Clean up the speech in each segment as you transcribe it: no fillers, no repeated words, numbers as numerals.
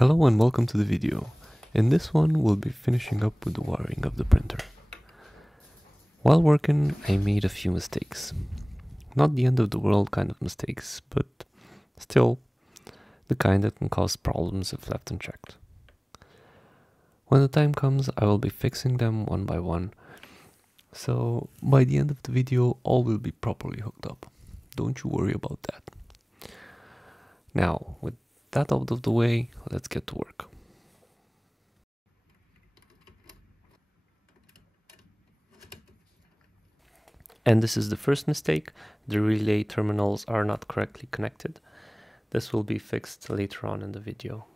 Hello and welcome to the video. In this one we'll be finishing up with the wiring of the printer. While working I made a few mistakes. Not the end of the world kind of mistakes, but still the kind that can cause problems if left unchecked. When the time comes I will be fixing them one by one, so by the end of the video all will be properly hooked up. Don't you worry about that. Now, with that out of the way, let's get to work. And this is the first mistake. The relay terminals are not correctly connected. This will be fixed later on in the video.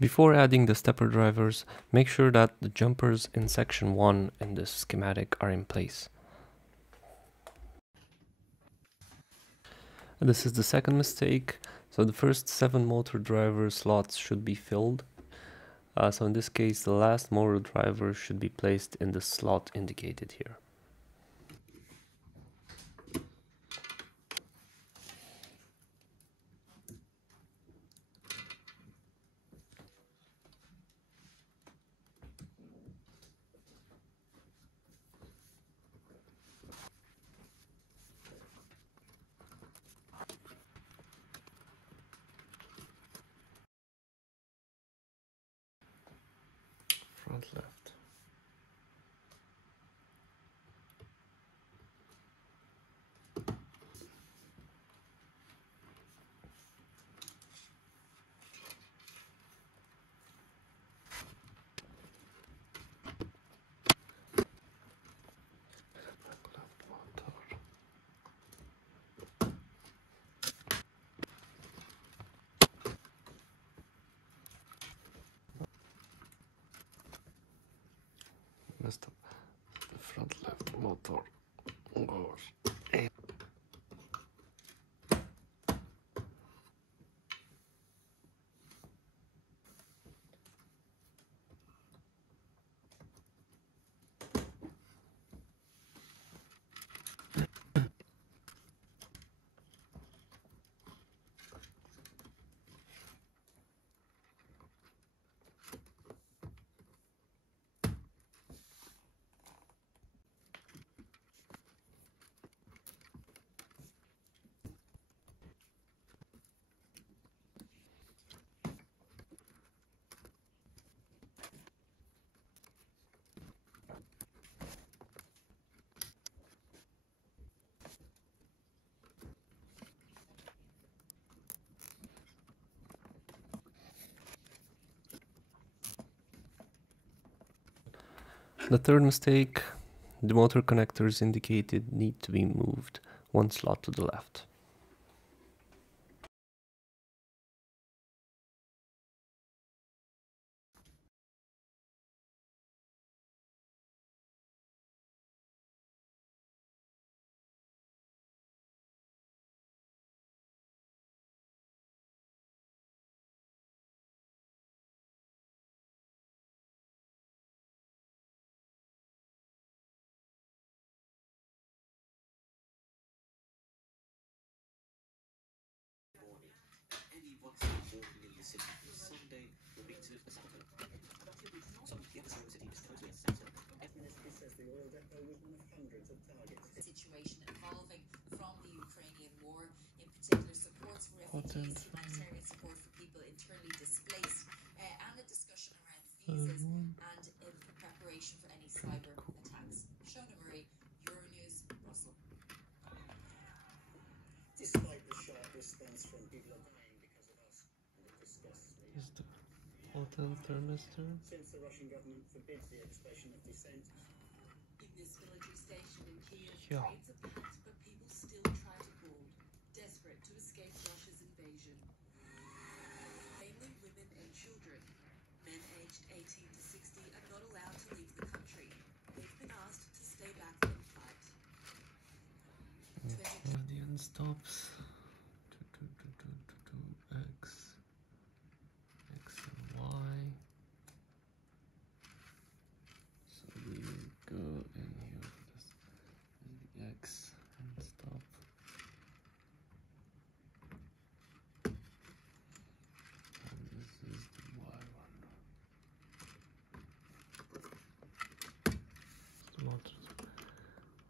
Before adding the stepper drivers, make sure that the jumpers in section 1 in this schematic are in place. And this is the second mistake. So the first 7 motor driver slots should be filled. So in this case, the last motor driver should be placed in the slot indicated here. Front left. Messed up. The front left motor goes in. The third mistake, the motor connectors indicated need to be moved one slot to the left. Situation evolving from the Ukrainian war, in particular supports for refugees, humanitarian support for people internally displaced, and a discussion around visas and in preparation for any cyber attacks. Shona Murray, Euronews, Brussels. Hotel thermistor. Since the Russian government forbids the expression of dissent. In this military station in Kiev, Yeah. trains are packed, but people still try to board, desperate to escape Russia's invasion. Mainly women and children. Men aged 18 to 60 are not allowed to leave the country. They've been asked to stay back and fight. Canadian stops. X and Y. So we go in here for this. The X and stop. And this is the Y one. It's not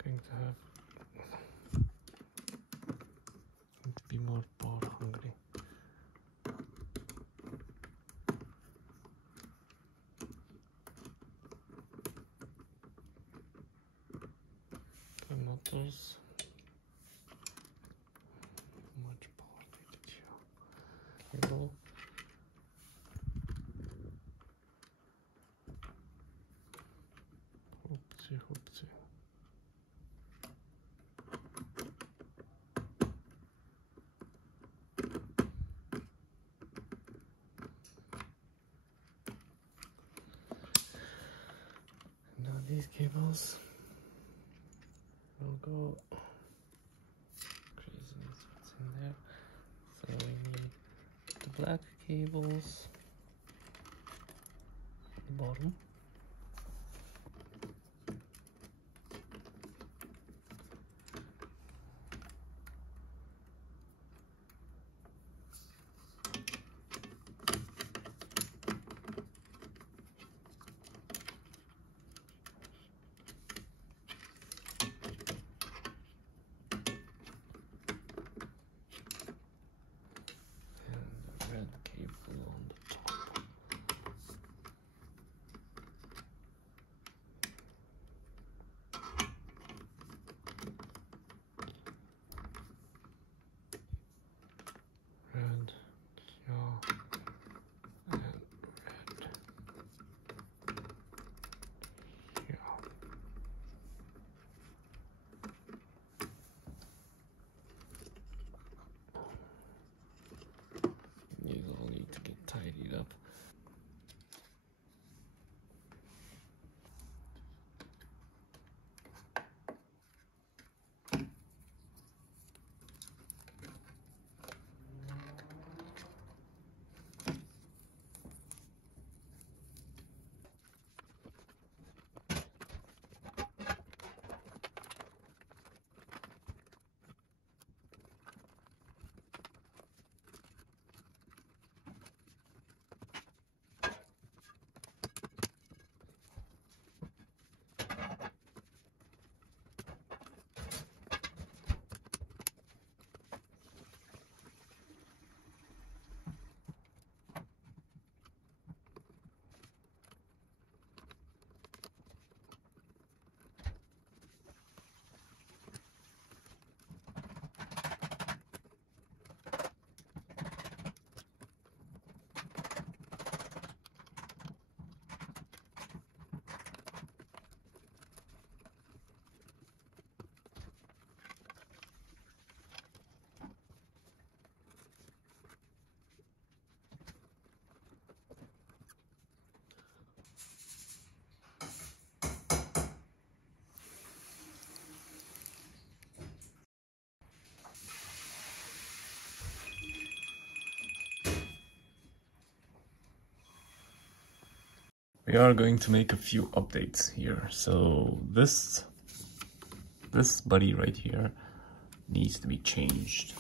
going to have be more power hungry. Motors. How much power did you? Cable. Hoopsie, hoopsie. Now these cables will go craziness what's in there. So we need the black cables at the bottom. Red cable on the top. Red, yeah, and red, yeah. These all need to get tidied up. We are going to make a few updates here. So this buddy right here needs to be changed.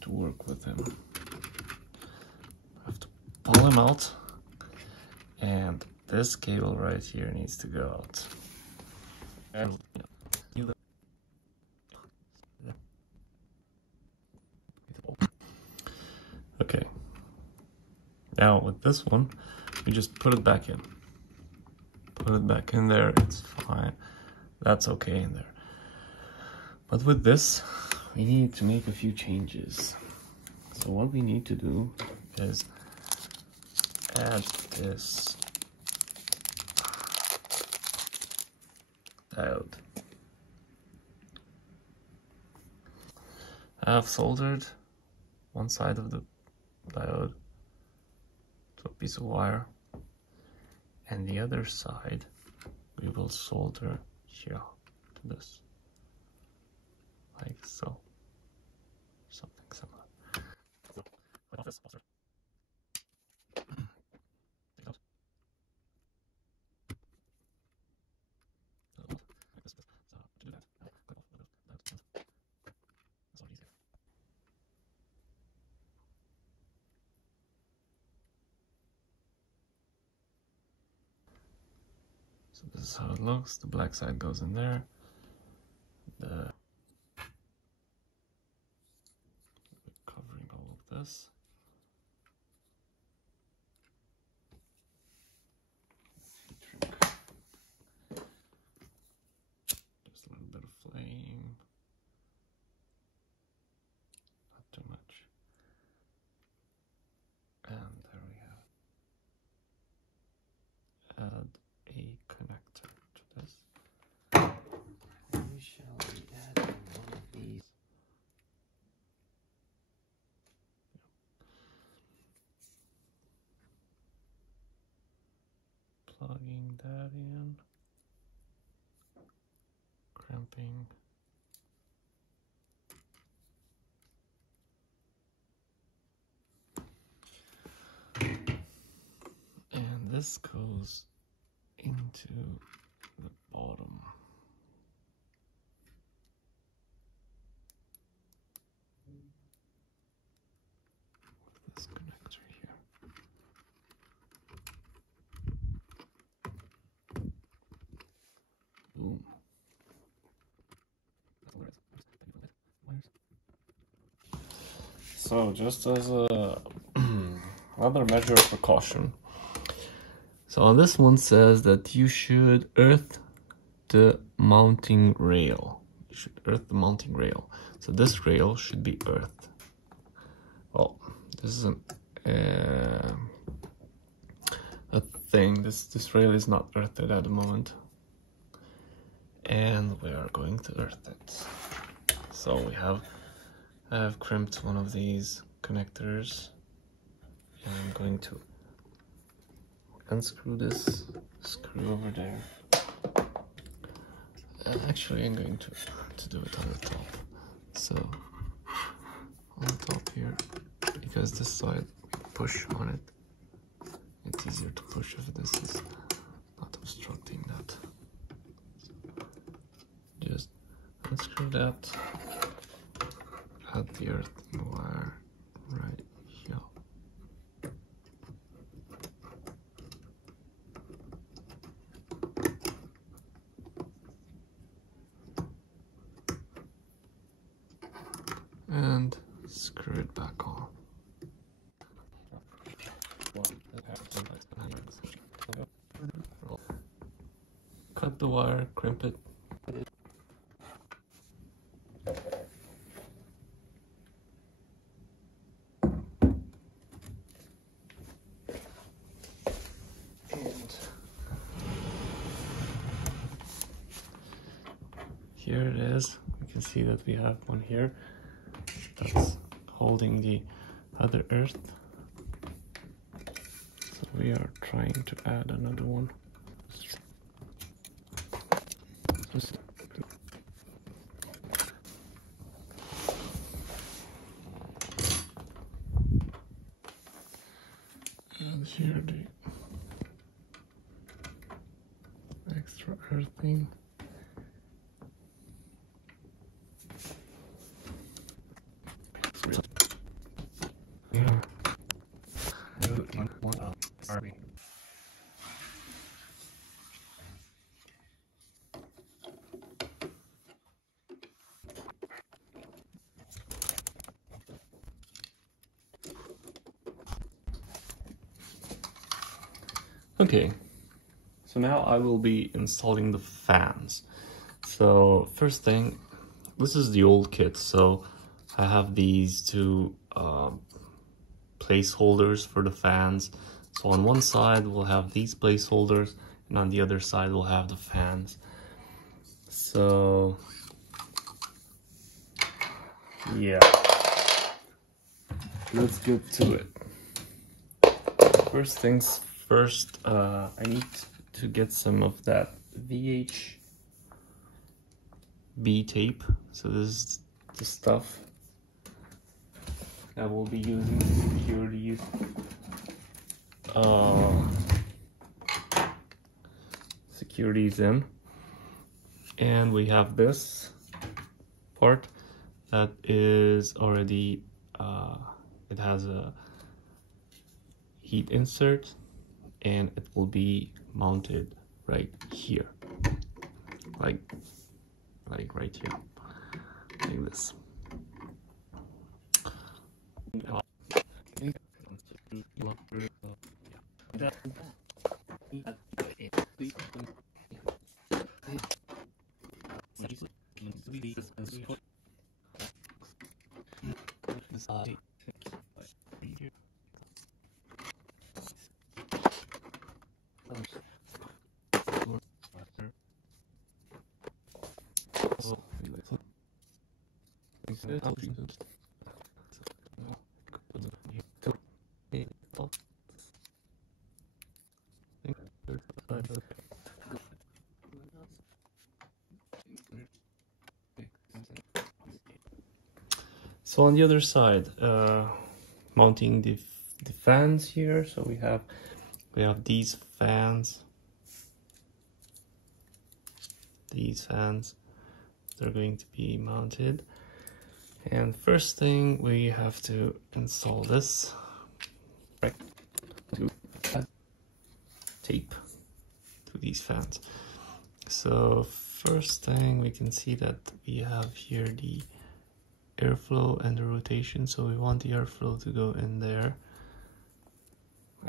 To work with him, I have to pull him out, and this cable right here needs to go out. And okay, now with this one, we just put it back in. Put it back in there, it's fine. That's okay in there. But with this, we need to make a few changes. So what we need to do is add this diode. I have soldered one side of the diode to a piece of wire, and the other side we will solder here to this, like so, something similar. So, with all this soldered, take it out. Like this. So to do that, I'll cut off a little diode. That's all easy. So this is how it looks. The black side goes in there. The covering all of this. Just a little bit of flame. Not too much. And there we have. Add a connector to this. We shall be adding one of these. Plugging that in. Cramping. And this goes into the bottom. With this connector here. Boom. So just as a another measure of precaution. So this one says that you should earth the mounting rail. You should earth the mounting rail. So this rail should be earthed. Well, this is a thing. This rail is not earthed at the moment, and we are going to earth it. So I have crimped one of these connectors, and I'm going to unscrew this screw over there. And actually I'm going to do it on the top. So on the top here, because this side push on it, it's easier to push if this is not obstructing that. So just unscrew that, add the earthing wire right here. And screw it back on. Cut the wire, crimp it. And here it is. You can see that we have one here that's holding the other earth. So we are trying to add another one. And here the extra earthing. Okay, so now I will be installing the fans. So first thing, this is the old kit, so I have these two placeholders for the fans. So on one side we'll have these placeholders, and on the other side we'll have the fans. So yeah, let's get to it. First things first, I need to get some of that VHB tape. So this is the stuff that we'll be using to secure these in. And we have this part that is already it has a heat insert, and it will be mounted right here, like right here, like this. So on the other side, mounting the fans here. So we have these fans. These fans, they're going to be mounted. And first thing, we have to install this, right, to add tape to these fans. So first thing, we can see that we have here the airflow and the rotation. So we want the airflow to go in there.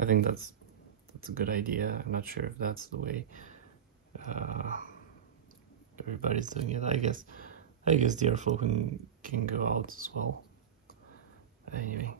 I think that's a good idea. I'm not sure if that's the way everybody's doing it. I guess the airflow can go out as well. Anyway.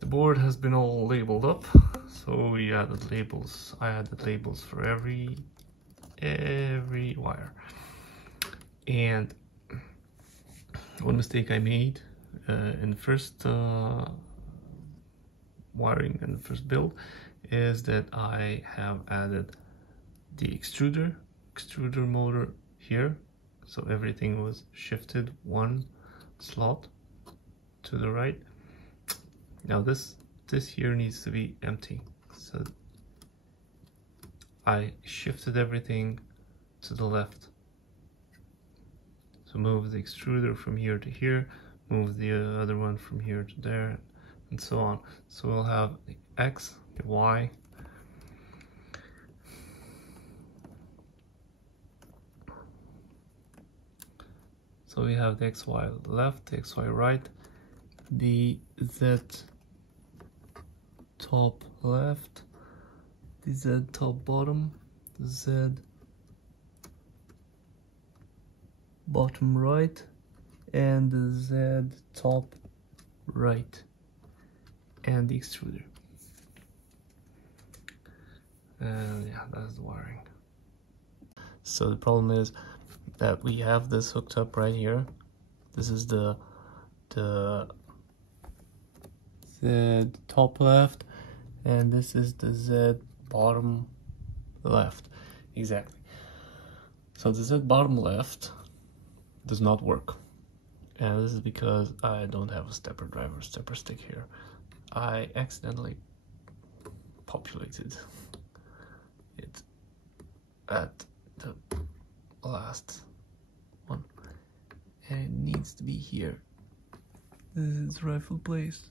The board has been all labeled up, so we added labels. I added labels for every wire. And one mistake I made in the first wiring and the first build is that I have added the extruder motor here, so everything was shifted one slot to the right. Now this here needs to be empty, so I shifted everything to the left. So move the extruder from here to here, move the other one from here to there, and so on. So we'll have the X, the Y, so we have the XY left, the XY right, the Z top left, the Z top bottom, the Z bottom right, and the Z top right, and the extruder. And yeah, that's the wiring. So the problem is that we have this hooked up right here. This is the the Z top left, and this is the Z bottom left. Exactly. So the Z bottom left does not work, and this is because I don't have a stepper driver, stepper stick here. I accidentally populated it at the last one, and it needs to be here. This is its rightful place.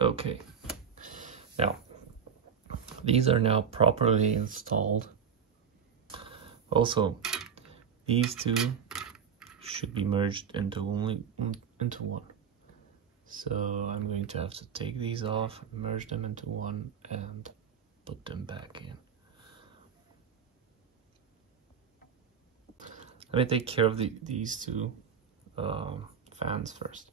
Okay, now these are now properly installed. Also, these two should be merged into one. So I'm going to have to take these off, merge them into one, and put them back in. Let me take care of these two fans first.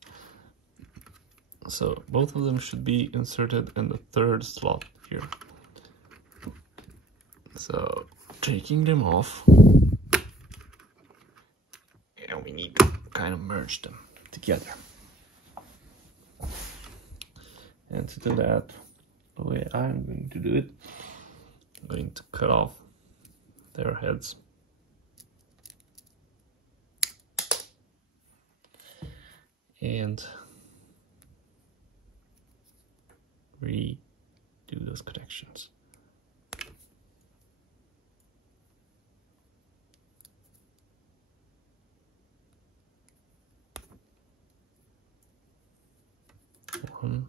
So both of them should be inserted in the third slot here. So taking them off, and we need to kind of merge them together. And to do that, the way I'm going to do it, I'm going to cut off their heads. And redo those connections. One.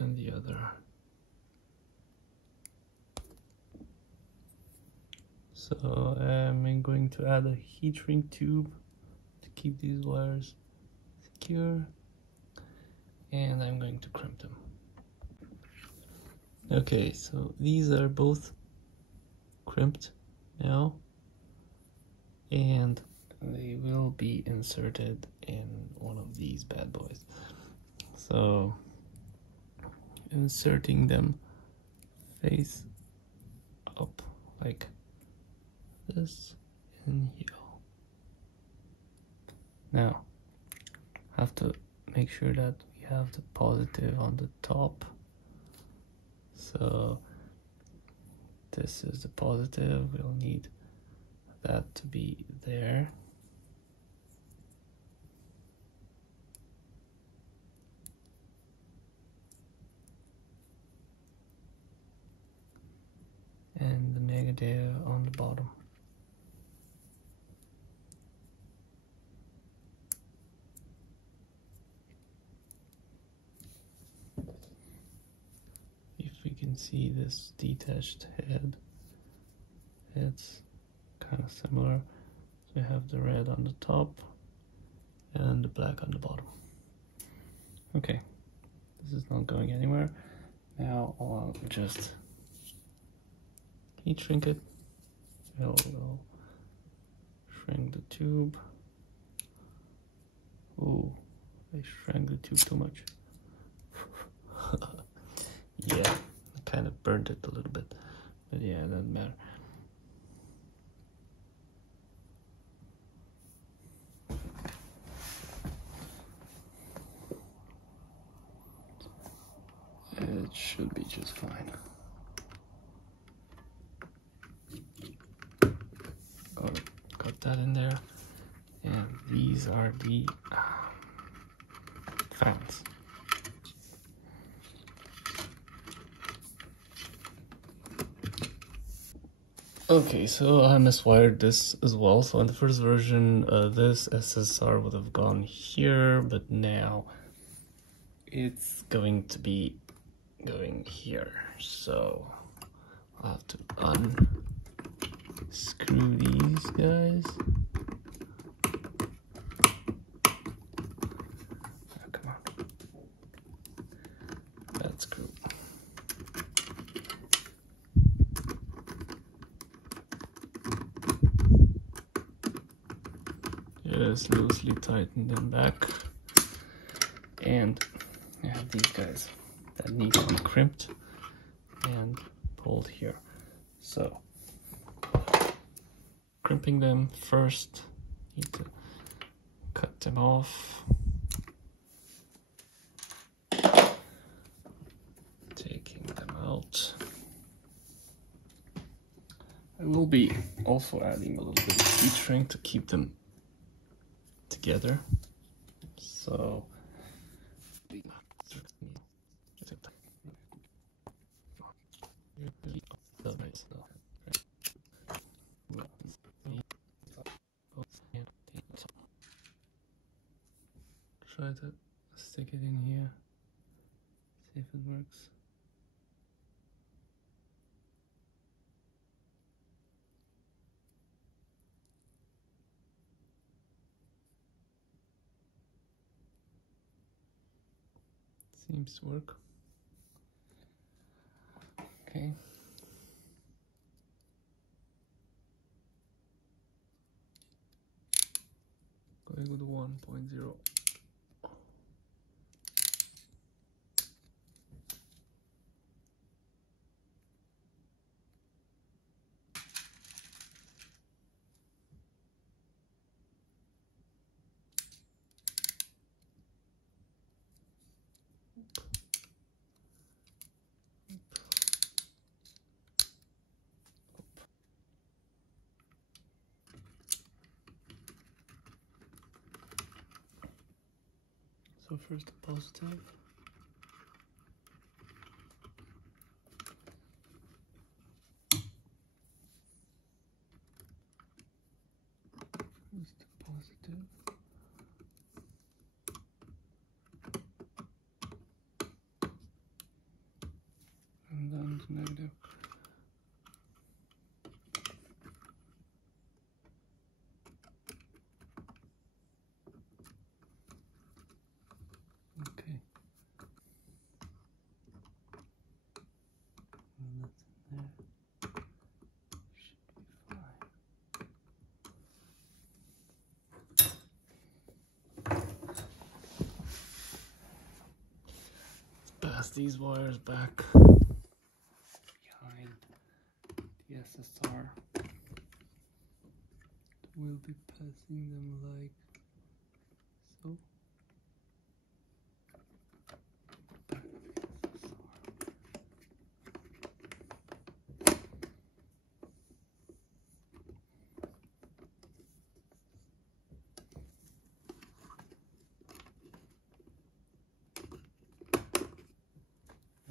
And the other. So I'm going to add a heat shrink tube to keep these wires secure, and I'm going to crimp them. Okay, so these are both crimped now, and they will be inserted in one of these bad boys. So inserting them face up like this in here. Now have to make sure that we have the positive on the top. So this is the positive, we'll need that to be there. And the negative on the bottom. If we can see this detached head, it's kind of similar. So we have the red on the top and the black on the bottom. Okay, this is not going anywhere. Now I'll just heat shrink it. We'll shrink the tube. Oh, I shrank the tube too much. Yeah, I kind of burned it a little bit, but yeah, it doesn't matter. It should be just fine. Got that in there, and these are the fans. Okay, so I miswired this as well. So in the first version, this SSR would have gone here, but now it's going to be going here. So I'll have to unscrew these guys. Oh, come on. That screw. just loosely tighten them back. And I have these guys that need to be crimped and pulled here. So crimping them first, need to cut them off. Taking them out. I will be also adding a little bit of heat shrink to keep them together. So try to stick it in here, see if it works. Seems to work. Okay. Going with 1.0. So first the positive. First the positive. And then the negative. Okay. And that's in there. Should be fine. Let's pass these wires back behind the SSR. We'll be passing them like so. Back of the SSR.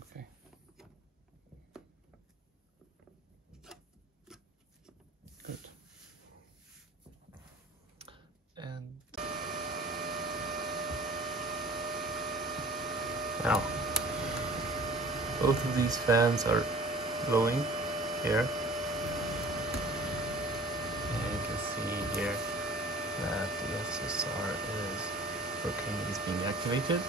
Okay. Good. And now, both of these fans are blowing here. And you can see here that the SSR is working, is being activated.